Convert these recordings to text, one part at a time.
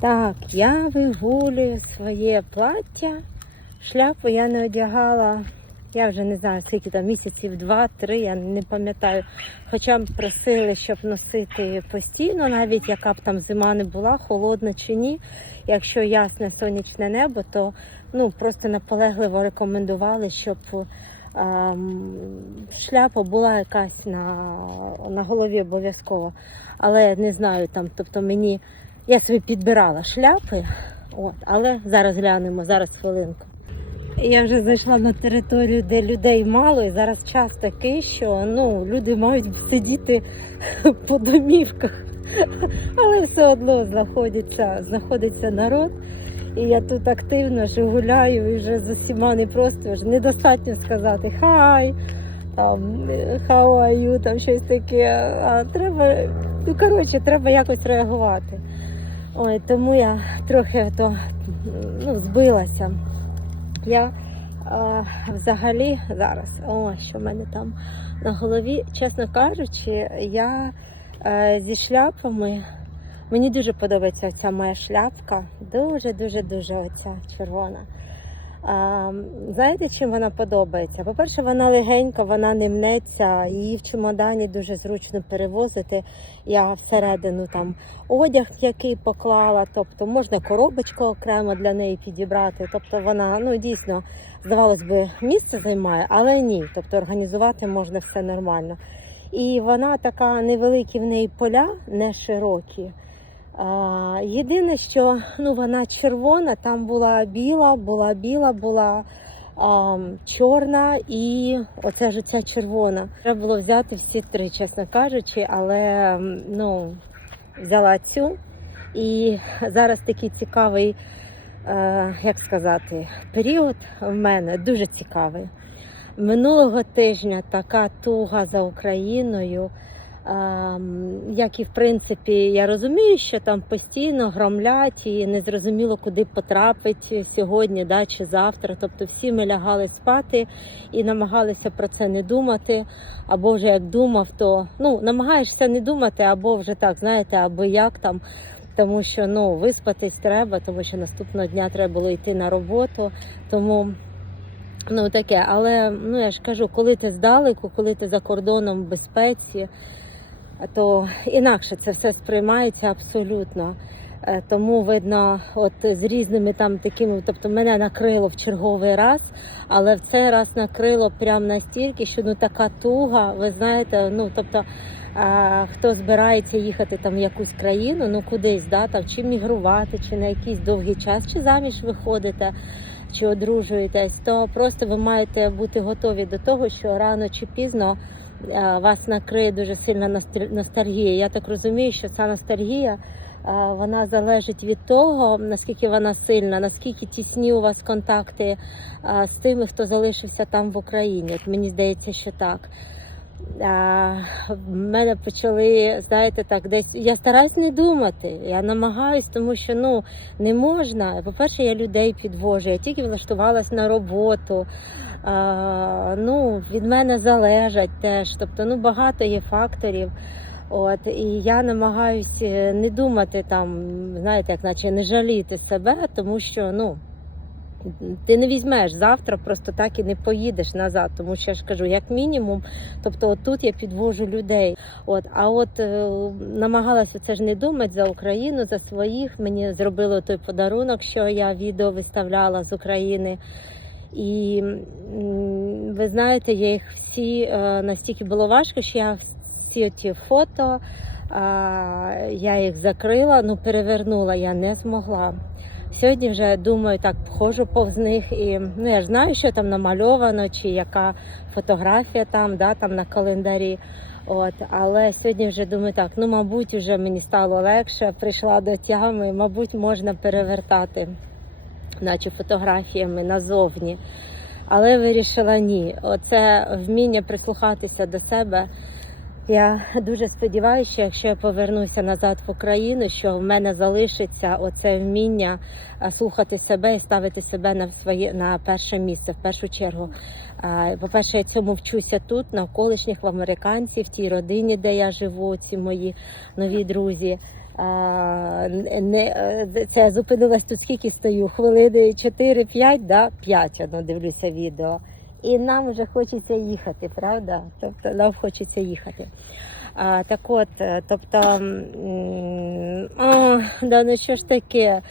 Так, я вигулюю своє плаття. Шляпу я не одягала, я вже не знаю, скільки там місяців, два-три, я не пам'ятаю. Хоча б просили, щоб носити постійно, навіть яка б там зима не була, холодна чи ні. Якщо ясне сонячне небо, то ну, просто наполегливо рекомендували, щоб ем, шляпа була якась на, на голові обов'язково. Але не знаю там, тобто мені я собі підбирала шляпи, от, але зараз глянемо, зараз хвилинку. Я вже зайшла на територію, де людей мало, і зараз час такий, що ну, люди мають сидіти по домівках, але все одно знаходиться, знаходиться народ. І я тут активно вже гуляю і вже з усіма не просто вже недостатньо сказати хай, там are там щось таке. А треба, ну коротше, треба якось реагувати. Ой, тому я трохи то ну, збилася. Я а, взагалі зараз, о, що в мене там на голові, чесно кажучи, я е, зі шляпами. Мені дуже подобається ця моя шляпка. Дуже-дуже дуже оця червона. Знаєте, чим вона подобається? По-перше, вона легенька, вона не мнеться, її в чемодані дуже зручно перевозити. Я всередину там одяг, який поклала, тобто можна коробочку окремо для неї підібрати. Тобто вона ну дійсно, здавалось би, місце займає, але ні. Тобто організувати можна все нормально. І вона така невеликі в неї поля, не широкі. Єдине, що ну, вона червона, там була біла, була біла, була а, чорна і оце ж ця червона. Треба було взяти всі три, чесно кажучи, але ну, взяла цю. І зараз такий цікавий, е, як сказати, період в мене дуже цікавий. Минулого тижня така туга за Україною. Ем, Як і в принципі, я розумію, що там постійно громлять і незрозуміло, куди потрапить сьогодні да, чи завтра. Тобто всі ми лягали спати і намагалися про це не думати. Або вже як думав, то ну намагаєшся не думати, або вже так, знаєте, або як там. Тому що ну виспатись треба, тому що наступного дня треба було йти на роботу. Тому ну таке, але ну я ж кажу, коли ти здалеку, коли ти за кордоном в безпеці то інакше це все сприймається абсолютно. Е, Тому видно, от з різними там такими, тобто мене накрило в черговий раз, але в цей раз накрило прям настільки, що ну така туга, ви знаєте, ну тобто. А, хто збирається їхати там в якусь країну, ну кудись, да, там, чи мігрувати, чи на якийсь довгий час, чи заміж виходите, чи одружуєтесь, то просто ви маєте бути готові до того, що рано чи пізно вас накриє дуже сильна носталь- ностальгія. Я так розумію, що ця ностальгія вона залежить від того, наскільки вона сильна, наскільки тісні у вас контакти з тими, хто залишився там в Україні. Мені здається, що так. В мене почали, знаєте, так, десь я стараюсь не думати. Я намагаюсь, тому що ну не можна. По-перше, я людей підвожу, я тільки влаштувалась на роботу. Ну, від мене залежать теж. Тобто, ну багато є факторів. От, і я намагаюсь е, не думати там, знаєте, як наче не жаліти себе, тому що ну. Ти не візьмеш завтра, просто так і не поїдеш назад, тому що я ж кажу, як мінімум, тобто от тут я підвожу людей. От, а от е, намагалася це ж не думати за Україну, за своїх. Мені зробили той подарунок, що я відео виставляла з України. І ви знаєте, я їх всі е, настільки було важко, що я всі ті фото я їх закрила, ну перевернула я не змогла. Сьогодні вже думаю, так ходжу повз них і ну я ж знаю, що там намальовано, чи яка фотографія там, да, там на календарі. От, але сьогодні вже думаю, так, ну мабуть, вже мені стало легше, прийшла до тями, мабуть, можна перевертати, наче фотографіями назовні. Але вирішила ні. Оце вміння прислухатися до себе. Я дуже сподіваюся, що якщо я повернуся назад в Україну, що в мене залишиться оце вміння слухати себе і ставити себе на своє на перше місце, в першу чергу. По-перше, я цьому вчуся тут, на колишніх в американців, в тій родині, де я живу, ці мої нові друзі. Не, е, це зупинилась тут скільки стою? Хвилини 4-5, да? 5, ну, дивлюся відео. І нам вже хочеться їхати, правда? Тобто нам хочеться їхати. А, так от, е, тобто, а, да, ну що ж таке?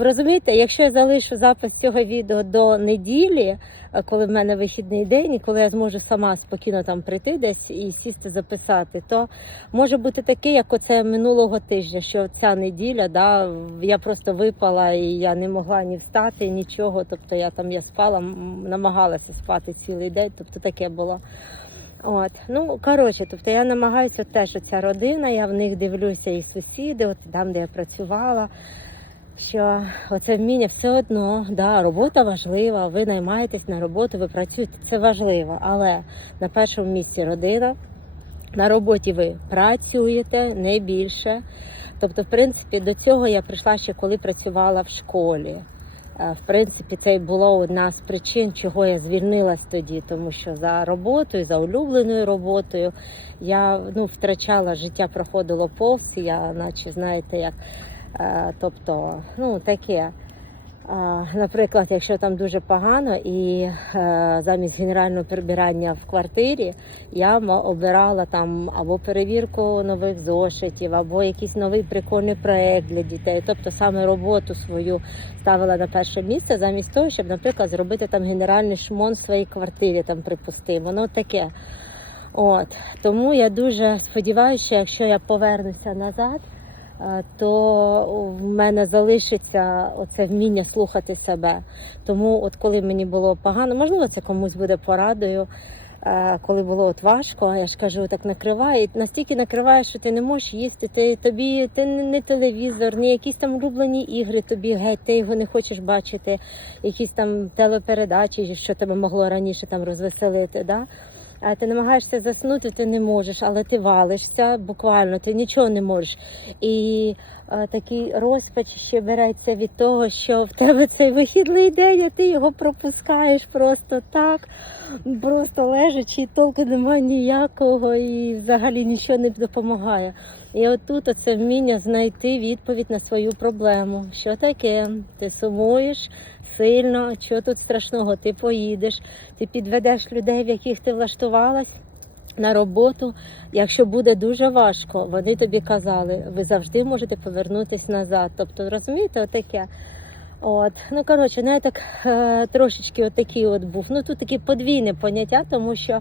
Розумієте, якщо я залишу запис цього відео до неділі, коли в мене вихідний день, і коли я зможу сама спокійно там прийти десь і сісти записати, то може бути таке, як оце минулого тижня, що ця неділя, да, я просто випала і я не могла ні встати, нічого. Тобто я там я спала, намагалася спати цілий день, тобто таке було. От, ну коротше, тобто я намагаюся теж ця родина, я в них дивлюся і сусіди, от там, де я працювала. Що оце вміння все одно, да, робота важлива, ви наймаєтесь на роботу, ви працюєте, це важливо. Але на першому місці родина, на роботі ви працюєте не більше. Тобто, в принципі, до цього я прийшла ще коли працювала в школі. Е, В принципі, це й була одна з причин, чого я звільнилась тоді, тому що за роботою, за улюбленою роботою я ну, втрачала життя, проходило повз, я, наче знаєте, як тобто, ну таке. Е, Наприклад, якщо там дуже погано, і е, замість генерального прибирання в квартирі я обирала там або перевірку нових зошитів, або якийсь новий прикольний проект для дітей. Тобто саме роботу свою ставила на перше місце, замість того, щоб, наприклад, зробити там генеральний шмон в своїй квартирі, там припустимо. Ну таке. От тому я дуже сподіваюся, що якщо я повернуся назад, е, то в мене залишиться оце вміння слухати себе. Тому, от коли мені було погано, можливо, це комусь буде порадою. е, Коли було от важко, я ж кажу, так накриває, настільки накриває, що ти не можеш їсти. Ти тобі ти не, телевізор, не якісь там улюблені ігри, тобі геть, ти його не хочеш бачити, якісь там телепередачі, що тебе могло раніше там розвеселити. Да? Ти намагаєшся заснути, ти не можеш, але ти валишся буквально, ти нічого не можеш. І е, такий розпач ще береться від того, що в тебе цей вихідний день, а ти його пропускаєш просто так, просто лежачи, і толку немає ніякого, і взагалі нічого не допомагає. І отут оце вміння знайти відповідь на свою проблему. Що таке? Ти сумуєш сильно, що тут страшного? Ти поїдеш, ти підведеш людей, в яких ти влаштувалась на роботу. Якщо буде дуже важко, вони тобі казали, ви завжди можете повернутися назад. Тобто, розумієте, отаке. От, ну коротше, ну я так е, трошечки отакий от був. Ну тут таке подвійне поняття, тому що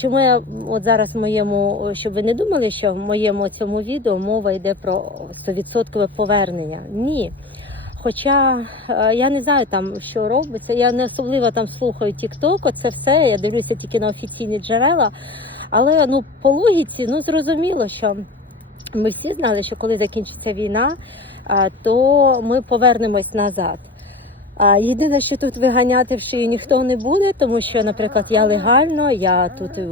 чому я от зараз моєму, щоб ви не думали, що в моєму цьому відео мова йде про 100% повернення. Ні. Хоча е, я не знаю там, що робиться. Я не особливо там слухаю TikTok, це все. Я дивлюся тільки на офіційні джерела. Але ну по логіці, ну зрозуміло, що ми всі знали, що коли закінчиться війна, то ми повернемось назад. Єдине, що тут виганяти в шию ніхто не буде, тому що, наприклад, я легально, я тут е,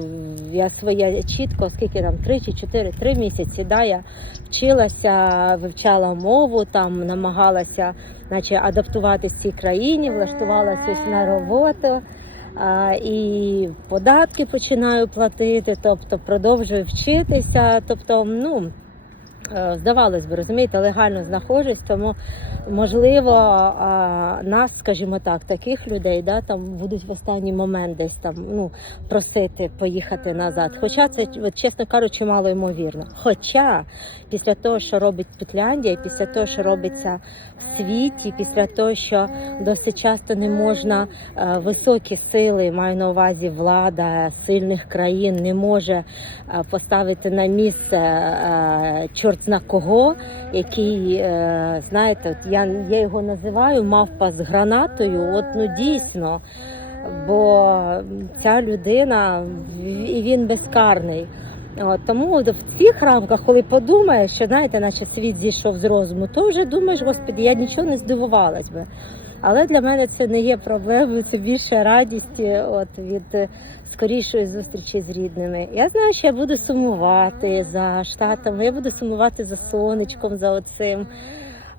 я своє чітко, скільки там три чи чотири, три місяці, да, я вчилася, вивчала мову, там намагалася, наче адаптуватись в цій країні, влаштувалася на роботу. А, і податки починаю платити, тобто продовжую вчитися. Тобто, ну здавалось би, розумієте, легально знаходжусь, тому можливо нас, скажімо так, таких людей, да, там будуть в останній момент десь там ну просити поїхати назад. Хоча це чесно кажучи, мало ймовірно. Хоча після того, що робить Петляндія, після того, що робиться в світі, після того, що досить часто не можна е, високі сили, маю на увазі влада сильних країн, не може е, поставити на місце е, чорт зна кого, який, знаєте, от я, я його називаю мавпа з гранатою. От ну дійсно. Бо ця людина і він безкарний. От, тому в цих рамках, коли подумаєш, що знаєте, наче світ зійшов з розуму, то вже думаєш, господи, я нічого не здивувалась би. Але для мене це не є проблемою, це більше радісті от, від скорішої зустрічі з рідними. Я знаю, що я буду сумувати за штатами, я буду сумувати за сонечком, за оцим.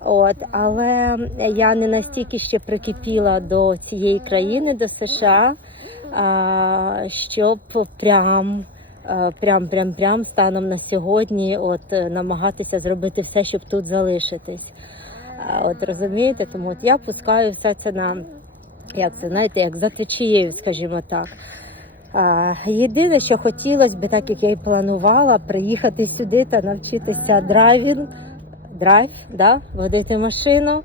От, але я не настільки ще прикипіла до цієї країни, до США, а, щоб прям прям, прям, прям станом на сьогодні, от намагатися зробити все, щоб тут залишитись. От розумієте, тому от я пускаю все це на як це, знаєте, як за течією, скажімо так. Єдине, що хотілося б, так як я і планувала, приїхати сюди та навчитися драйвінг, драйв, да, водити машину.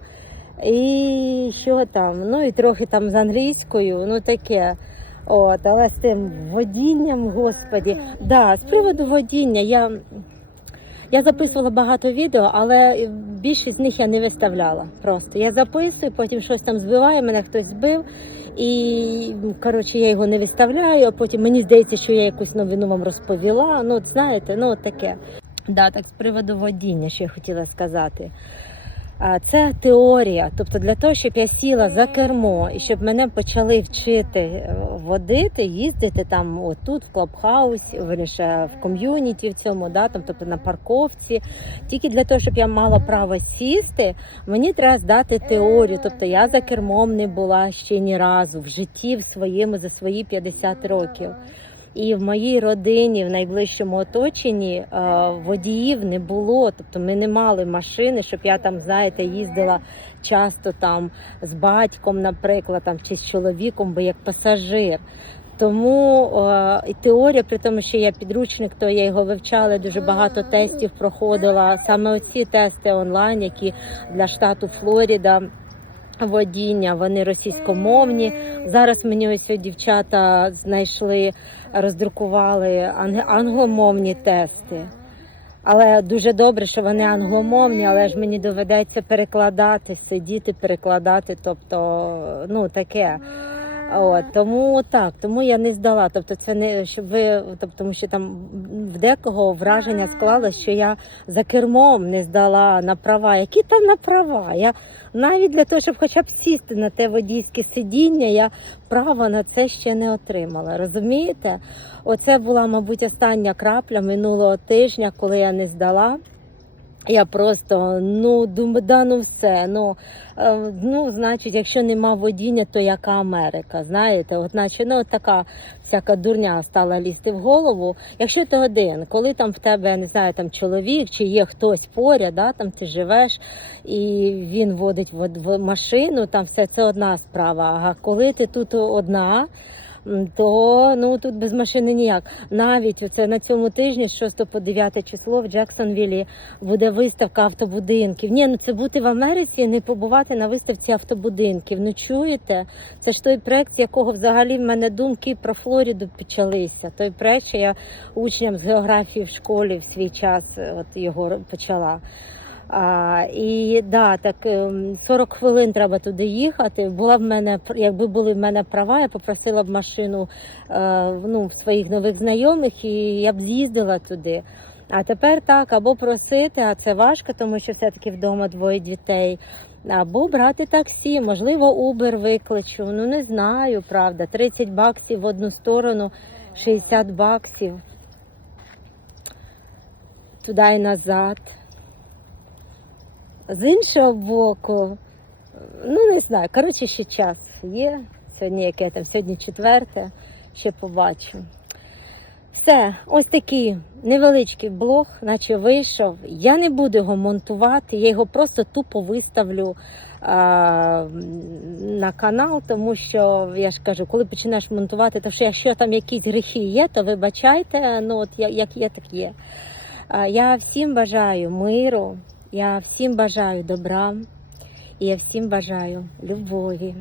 І що там? Ну і трохи там з англійською, ну таке. От, але з тим водінням, господі, да, з приводу водіння я, я записувала багато відео, але більшість з них я не виставляла. Просто я записую, потім щось там збиває, мене хтось збив. І коротше, я його не виставляю, а потім мені здається, що я якусь новину вам розповіла. Ну, знаєте, ну от таке. Да, так з приводу водіння, що я хотіла сказати. Це теорія. Тобто для того, щоб я сіла за кермо і щоб мене почали вчити е, водити, їздити там отут, в клабхаусі, верніше в ком'юніті в цьому, да, там, тобто на парковці. Тільки для того, щоб я мала право сісти, мені треба здати теорію. Тобто я за кермом не була ще ні разу в житті в своєму за свої 50 років. І в моїй родині, в найближчому оточенні, е, водіїв не було. Тобто ми не мали машини, щоб я там, знаєте, їздила часто там з батьком, наприклад, там чи з чоловіком, бо як пасажир. Тому е, і теорія, при тому, що я підручник, то я його вивчала, дуже багато тестів проходила. Саме оці тести онлайн, які для штату Флоріда. Водіння, вони російськомовні. Зараз мені ось дівчата знайшли, роздрукували англомовні тести. Але дуже добре, що вони англомовні, але ж мені доведеться перекладати, сидіти, перекладати. Тобто, ну таке. От, тому так, тому я не здала. Тобто, це не щоб ви, тобто, тому що там в декого враження склалося, що я за кермом не здала на права. Які там на права? Я навіть для того, щоб хоча б сісти на те водійське сидіння, я права на це ще не отримала. Розумієте? Оце була, мабуть, остання крапля минулого тижня, коли я не здала. Я просто ну думаю, да ну все. Ну, ну значить, якщо нема водіння, то яка Америка? Знаєте, от наче ну от така всяка дурня стала лізти в голову. Якщо ти один, коли там в тебе не знаю, там чоловік чи є хтось поряд, да, там ти живеш і він водить в машину, там все це одна справа. А коли ти тут одна. То ну тут без машини ніяк. Навіть оце на цьому тижні, з 6 по 9 число в Джексонвілі буде виставка автобудинків. Ні, ну це бути в Америці, не побувати на виставці автобудинків. Ну чуєте? Це ж той проект, з якого взагалі в мене думки про Флориду почалися. Той проект, що я учням з географії в школі в свій час е, от його почала. А, і да, так ем, 40 хвилин треба туди їхати. Була в мене якби були в мене права, я попросила б машину е, ну, своїх нових знайомих, і я б з'їздила туди. А тепер так, або просити, а це важко, тому що все-таки вдома двоє дітей. Або брати таксі, можливо, Uber викличу. Ну не знаю, правда. 30 баксів в одну сторону, 60 баксів туди і назад. З іншого боку, ну не знаю, коротше, ще час є. Сьогодні яке там, сьогодні четверте, ще побачу. Все, ось такий невеличкий блог, наче вийшов. Я не буду його монтувати, я його просто тупо виставлю а, на канал, тому що я ж кажу, коли починаєш монтувати, то що якщо там якісь гріхи є, то вибачайте, ну от як є, так є. А, Я всім бажаю миру, я всім бажаю добра, і я всім бажаю любові.